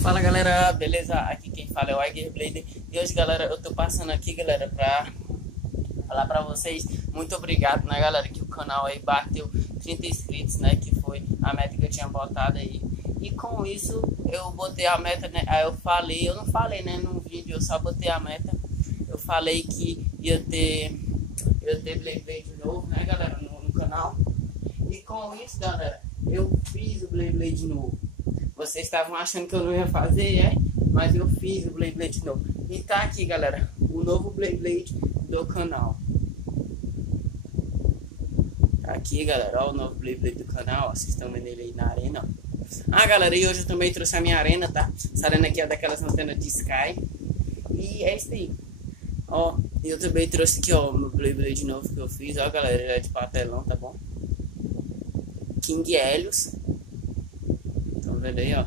Fala galera, beleza? Aqui quem fala é o Iger Blader. E hoje galera, eu tô passando aqui galera pra falar pra vocês muito obrigado, né galera, que o canal aí bateu 30 inscritos, né, que foi a meta que eu tinha botado aí. E com isso eu botei a meta, né, aí eu não falei né no vídeo, eu só botei a meta. Eu falei que ia ter Blade de novo, né galera, no canal. E com isso galera, eu fiz o Blade novo. Vocês estavam achando que eu não ia fazer, mas eu fiz o Blade de novo. E tá aqui, galera, o novo Blade do canal. Tá aqui, galera, ó, o novo Blade do canal. Ó, vocês estão vendo ele aí na arena, ó. Ah, galera, e hoje eu também trouxe a minha arena, tá? Essa arena aqui é daquelas antenas de Sky. E é isso aí. Ó, eu também trouxe aqui, ó, o meu Blade novo que eu fiz. Ó, galera, ele é de papelão, tá bom? King Helios. Estão vendo aí, ó?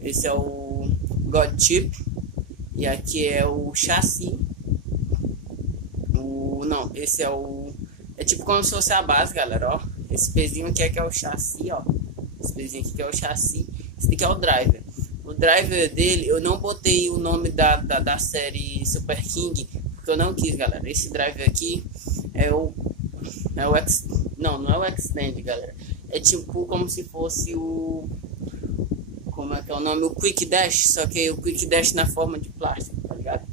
Esse é o God Chip. E aqui é o chassi. Não, esse é o... É tipo como se fosse a base, galera, ó. Esse pezinho aqui é que é o chassi, ó. Esse pezinho aqui que é o chassi. Esse aqui é o driver. O driver dele, eu não botei o nome da série Super King, porque eu não quis, galera. Esse driver aqui é o... Não é o Extend, galera. É tipo como se fosse o... Como é que é o nome? O Quick Dash, só que o Quick Dash na forma de plástico, tá ligado?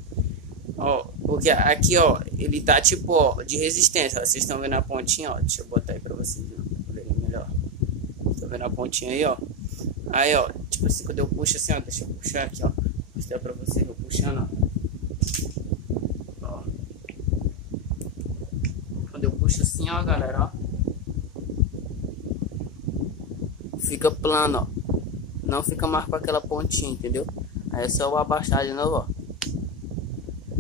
Ó, porque aqui, ó, ele tá tipo, ó, de resistência, ó, vocês estão vendo a pontinha, ó, deixa eu botar aí pra vocês verem melhor. Estão vendo a pontinha aí, ó? Aí, ó, tipo assim, quando eu puxo assim, ó, deixa eu puxar aqui, ó, vou mostrar pra vocês, eu puxando, ó. Quando eu puxo assim, ó, galera, ó, fica plano, ó. Não fica mais com aquela pontinha, entendeu? Aí é só eu abaixar de novo, ó.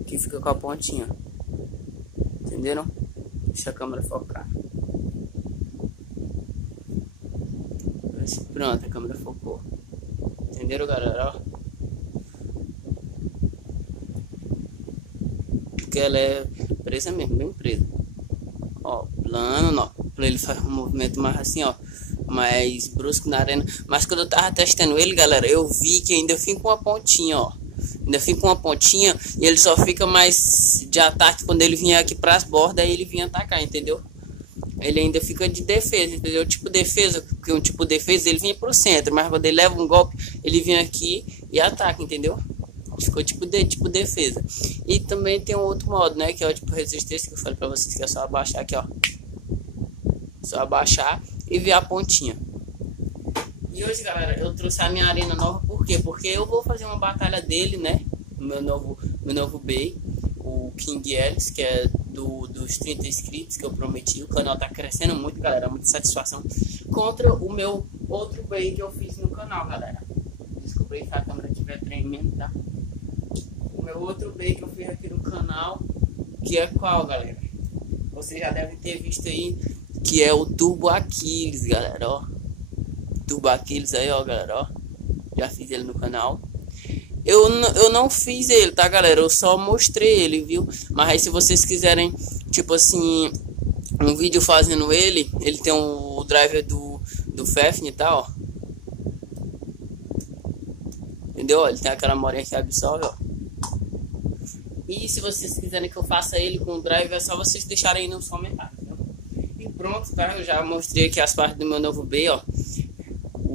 Que fica com a pontinha. Entenderam? Deixa a câmera focar. Pronto, a câmera focou. Entenderam, galera? Ó. Porque ela é presa mesmo, bem presa. Ó, plano, ó. Ele faz um movimento mais assim, ó, mais brusco na arena. Mas quando eu tava testando ele, galera, eu vi que ainda fica com uma pontinha, ó. Ainda fica com uma pontinha e ele só fica mais de ataque quando ele vinha aqui pras bordas, aí ele vinha atacar, entendeu? Ele ainda fica de defesa, entendeu? Tipo defesa, porque um tipo defesa ele vinha pro centro, mas quando ele leva um golpe, ele vinha aqui e ataca, entendeu? Ficou tipo defesa. E também tem um outro modo, né, que é o tipo resistência, que eu falei pra vocês, que é só abaixar aqui, ó. Só abaixar e ver a pontinha. E hoje, galera, eu trouxe a minha arena nova. Por quê? Porque eu vou fazer uma batalha dele, né? Meu novo Bay, o King Helios, que é dos 30 inscritos que eu prometi. O canal tá crescendo muito, galera. Muita satisfação. Contra o meu outro Bay que eu fiz no canal, galera. Desculpa aí se a câmera estiver tremendo, tá? O meu outro Bay que eu fiz aqui no canal, que é qual, galera? Vocês já devem ter visto aí, que é o Turbo Aquiles, galera, ó. Turbo Aquiles aí, ó, galera, ó. Já fiz ele no canal. Eu não fiz ele, tá, galera? Eu só mostrei ele, viu? Mas aí se vocês quiserem, tipo assim, um vídeo fazendo ele tem o driver do Fefnir e tal, ó. Entendeu? Ele tem aquela morinha que absorve, ó. E se vocês quiserem que eu faça ele com o driver, é só vocês deixarem aí nos comentários, viu? E pronto, tá? Eu já mostrei aqui as partes do meu novo B, ó.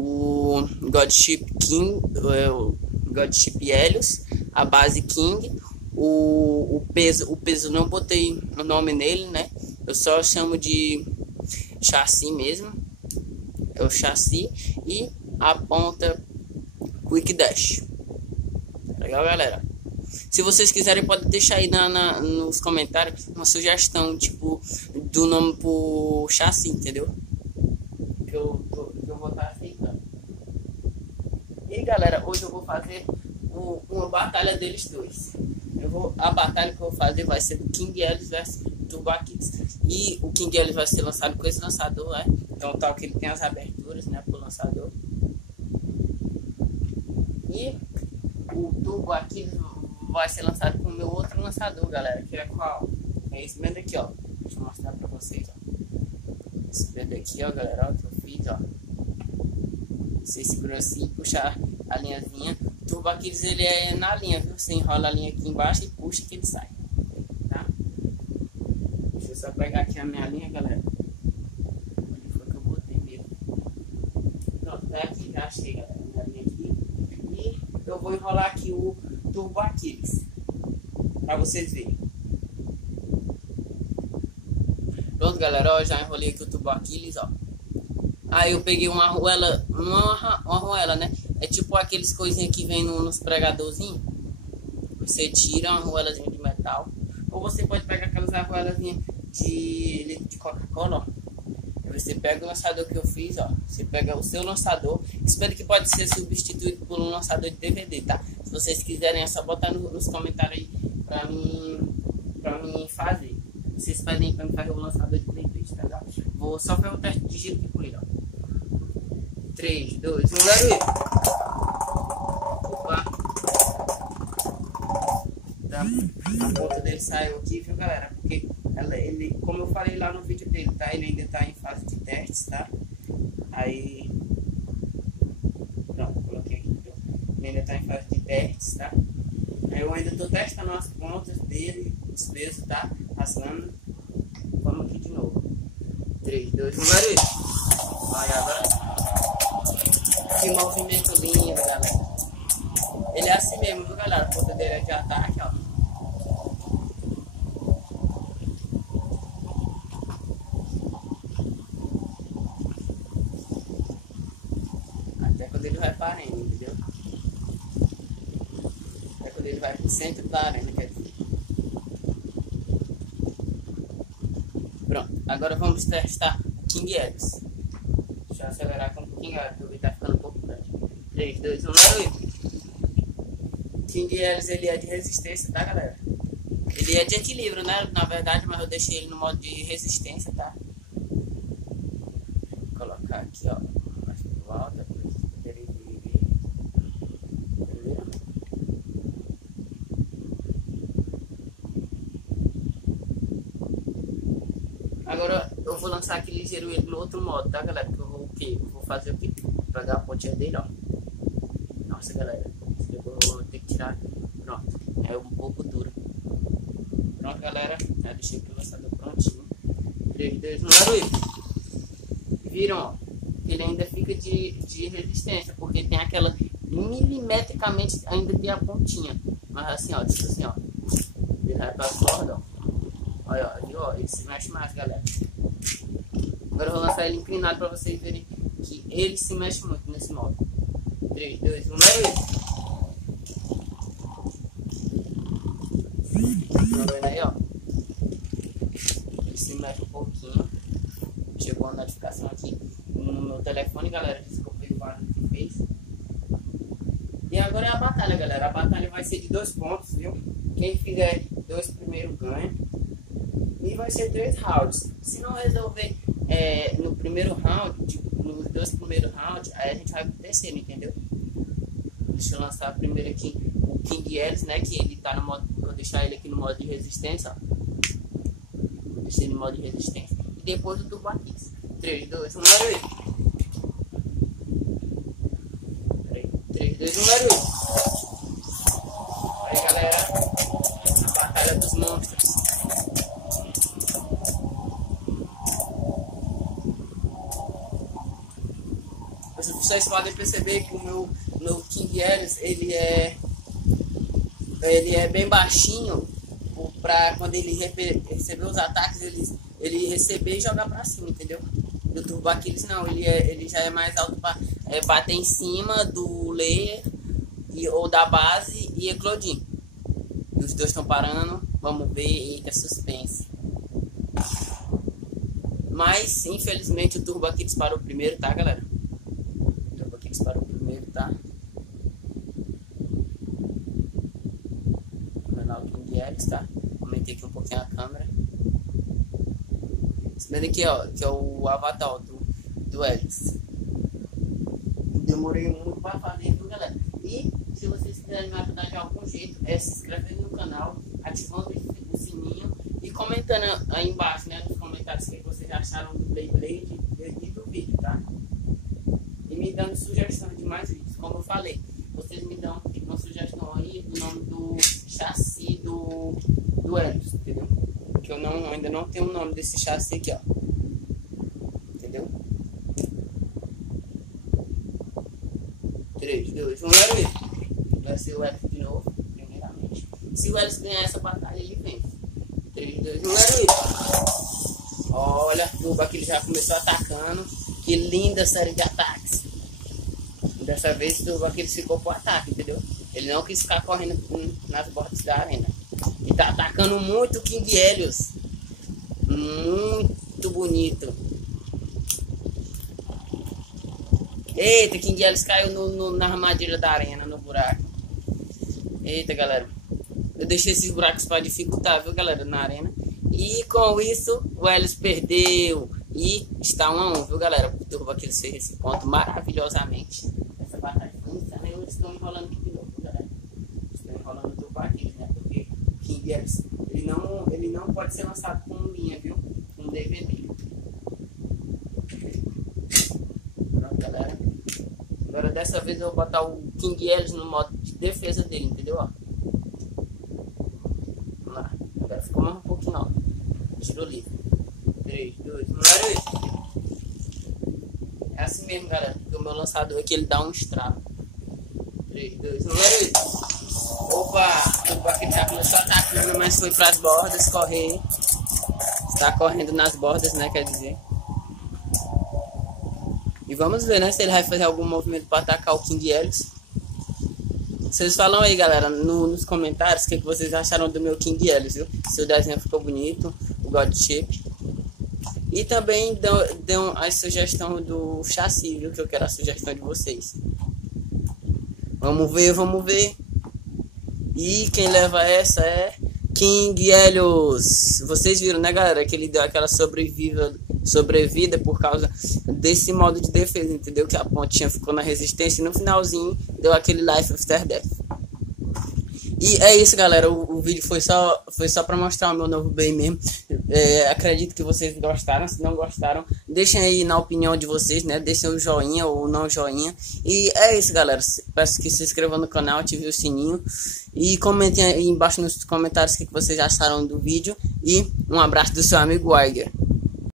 O God Chip King, o God Chip Helios, a base King, o peso não botei o nome nele, né? Eu só chamo de chassi mesmo. É o chassi e a ponta Quick Dash. Legal, galera? Se vocês quiserem, pode deixar aí nos comentários uma sugestão, tipo, do nome pro chassi, entendeu? Que eu vou estar aceitando. E galera, hoje eu vou fazer uma batalha deles dois. A batalha que eu vou fazer vai ser do King Helios versus Turbo Aquiles. E o King Helios vai ser lançado com esse lançador, né? Então tal que ele tem as aberturas, né, pro lançador. E o Turbo Aquiles vai ser lançado com o meu outro lançador, galera. Que é qual? É esse mesmo aqui, ó. Deixa eu mostrar pra vocês, ó. Esse dedo aqui, ó, galera, ó, que eu fiz, ó. Você segura assim e puxar a linhazinha. O Turbo Aquiles ele é na linha, viu? Você enrola a linha aqui embaixo e puxa que ele sai, tá? Deixa eu só pegar aqui a minha linha, galera. Onde foi que eu botei mesmo? Pronto, tá aqui, já achei, galera, minha linha aqui. E eu vou enrolar aqui o Turbo Aquiles pra vocês verem. Pronto, galera, ó, já enrolei aqui o Turbo Aquiles, ó. Aí eu peguei uma arruela, não é uma arruela, né? É tipo aqueles coisinhas que vem nos pregadorzinhos. Você tira uma arruelazinha de metal. Ou você pode pegar aquelas arruelazinhas de Coca-Cola, ó. Aí você pega o lançador que eu fiz, ó. Você pega o seu lançador. Espero que pode ser substituído por um lançador de DVD, tá? Se vocês quiserem, é só botar nos comentários aí pra mim fazer. Vocês pedem pra mim fazer o lançador de Playstation, tá? Vou só fazer um teste de giro aqui com ele, ó. 3, 2, 1, garoto! Opa! Tá? A ponta dele saiu aqui, viu, galera? Porque ele, como eu falei lá no vídeo dele, tá? Ele ainda tá em fase de testes, tá? Aí... Pronto, coloquei aqui. Então. Ele ainda tá em fase de testes, tá? Aí eu ainda tô testando as pontas dele, os pesos, tá? As lâminas. Vamos aqui de novo. 3, 2, 1, garoto! Vai agora. Que movimento lindo, galera. Ele é assim mesmo, viu, galera? A ponta dele é de ataque, ó. Até quando ele vai pra arena, entendeu? Até quando ele vai pro centro da arena, quer dizer. Pronto, agora vamos testar o King Ellis. Deixa eu acelerar com um pouquinho, galera, porque o vídeo tá ficando um pouco grande. 3, 2, 1, garoto! King Ellis, ele é de resistência, tá, galera? Ele é de equilíbrio, né? Na verdade, mas eu deixei ele no modo de resistência, tá? Vou colocar aqui, ó. Mais por volta, pra vocês poderem ver. Entendeu? Agora eu vou lançar aqui ligeiro ele no outro modo, tá, galera? Que eu vou o quê? Eu vou fazer o quê? Pegar a pontinha dele, ó. Nossa, galera. Eu vou ter que tirar. Pronto. É um pouco duro. Pronto, galera. Já deixei aqui o lançador prontinho. 3, 2, 1, garoto. Viram, ó? Ele ainda fica de resistência. Porque tem aquela... Milimetricamente ainda tem a pontinha. Mas assim, ó. Tipo assim, ó. Ele vai pra corda, ó. Olha, ó. Ele se mexe mais, galera. Agora eu vou lançar ele inclinado pra vocês verem que ele se mexe muito nesse modo. 3, 2, 1, garoto. Tá vendo aí, ó? Ele se mexe um pouquinho. Chegou uma notificação aqui no meu telefone, galera. Desculpa aí o barulho que fez. E agora é a batalha, galera. A batalha vai ser de 2 pontos, viu? Quem fizer 2 primeiros ganha. E vai ser 3 rounds. Se não resolver no primeiro round, tipo, nos 2 primeiros rounds, aí a gente vai pro terceiro, entendeu? Deixa eu lançar primeiro aqui o King Ellis, né? Que ele tá no modo. Vou deixar ele aqui no modo de resistência, ó. Vou deixar ele no modo de resistência. E depois o Turbo Aquiles. 3, 2, 1, garoto. 3, 2, 1, garoto. Aí, galera. A batalha dos monstros. Vocês podem perceber que o meu King Ellis, ele é bem baixinho pra quando ele receber os ataques, ele receber e jogar pra cima, entendeu? Do Turbo Aquiles não, ele já é mais alto pra bater em cima do layer ou da base e eclodir. E os dois estão parando, vamos ver, eita, suspense. Mas infelizmente o Turbo Aquiles parou primeiro, tá, galera? Disparou primeiro, tá? Vamos lá o King Ellis, tá? Aumentei aqui um pouquinho a câmera. Esse aqui, ó, que é o avatar do Ellis. Demorei muito pra fazer, viu, galera? E se vocês quiserem me ajudar de algum jeito, se inscrevendo no canal, ativando o sininho e comentando aí embaixo, né, nos comentários o que vocês acharam do Beyblade e do vídeo, tá? E me dando sugestões de mais vídeos, como eu falei. vocês me dão uma sugestão aí do nome do chassi do Helios, entendeu? Que eu ainda não tenho o nome desse chassi aqui, ó. Entendeu? 3, 2, 1, garoto. Vai ser o Helios de novo, primeiramente. Se o Helios ganhar essa batalha, ele vem. 3, 2, 1, garoto. Olha, a turba aqui já começou atacando. Que linda série de ataques. Dessa vez o turbo aqui ficou pro ataque, entendeu? Ele não quis ficar correndo nas bordas da arena. E tá atacando muito o King Helios. Muito bonito. Eita, King Helios caiu na armadilha da arena, no buraco. Eita, galera. Eu deixei esses buracos para dificultar, viu, galera, na arena. E com isso, o Helios perdeu. E está 1 a 1, viu, galera? O turbo aqui fez esse ponto maravilhosamente. Essa batalha foi insana. Eu estou enrolando aqui de novo, galera. Estou enrolando o turbo aqui, né? Porque o King Helios, ele não pode ser lançado com linha, viu? Com DVD. Pronto, galera. Agora dessa vez eu vou botar o King Helios no modo de defesa dele, entendeu? Ó. Vamos lá. Agora ficou mais um pouquinho, ó. Tiro livre. 3, 2, 1, garoto. É assim mesmo, galera. Porque o meu lançador aqui ele dá um estrago. 3, 2, 1, garoto. Opa! O aqui já começou atacando, mas foi para as bordas correr. Está correndo nas bordas, né? Quer dizer. E vamos ver, né? Se ele vai fazer algum movimento para atacar o King Helios. Vocês falam aí, galera, nos comentários o que vocês acharam do meu King Helios, viu? Se o desenho ficou bonito, o God Shape. E também dão a sugestão do chassi, viu? Que eu quero a sugestão de vocês. Vamos ver, vamos ver. E quem leva essa é King Helios. Vocês viram, né, galera? Que ele deu aquela sobrevida por causa desse modo de defesa, entendeu? Que a pontinha ficou na resistência e no finalzinho deu aquele Life After Death. E é isso, galera, o vídeo foi só pra mostrar o meu novo bem mesmo. Acredito que vocês gostaram. Se não gostaram, deixem aí na opinião de vocês, né? Deixem o joinha ou não joinha. E é isso, galera, peço que se inscrevam no canal, ativem o sininho. E comentem aí embaixo nos comentários o que vocês acharam do vídeo. E um abraço do seu amigo Weiger.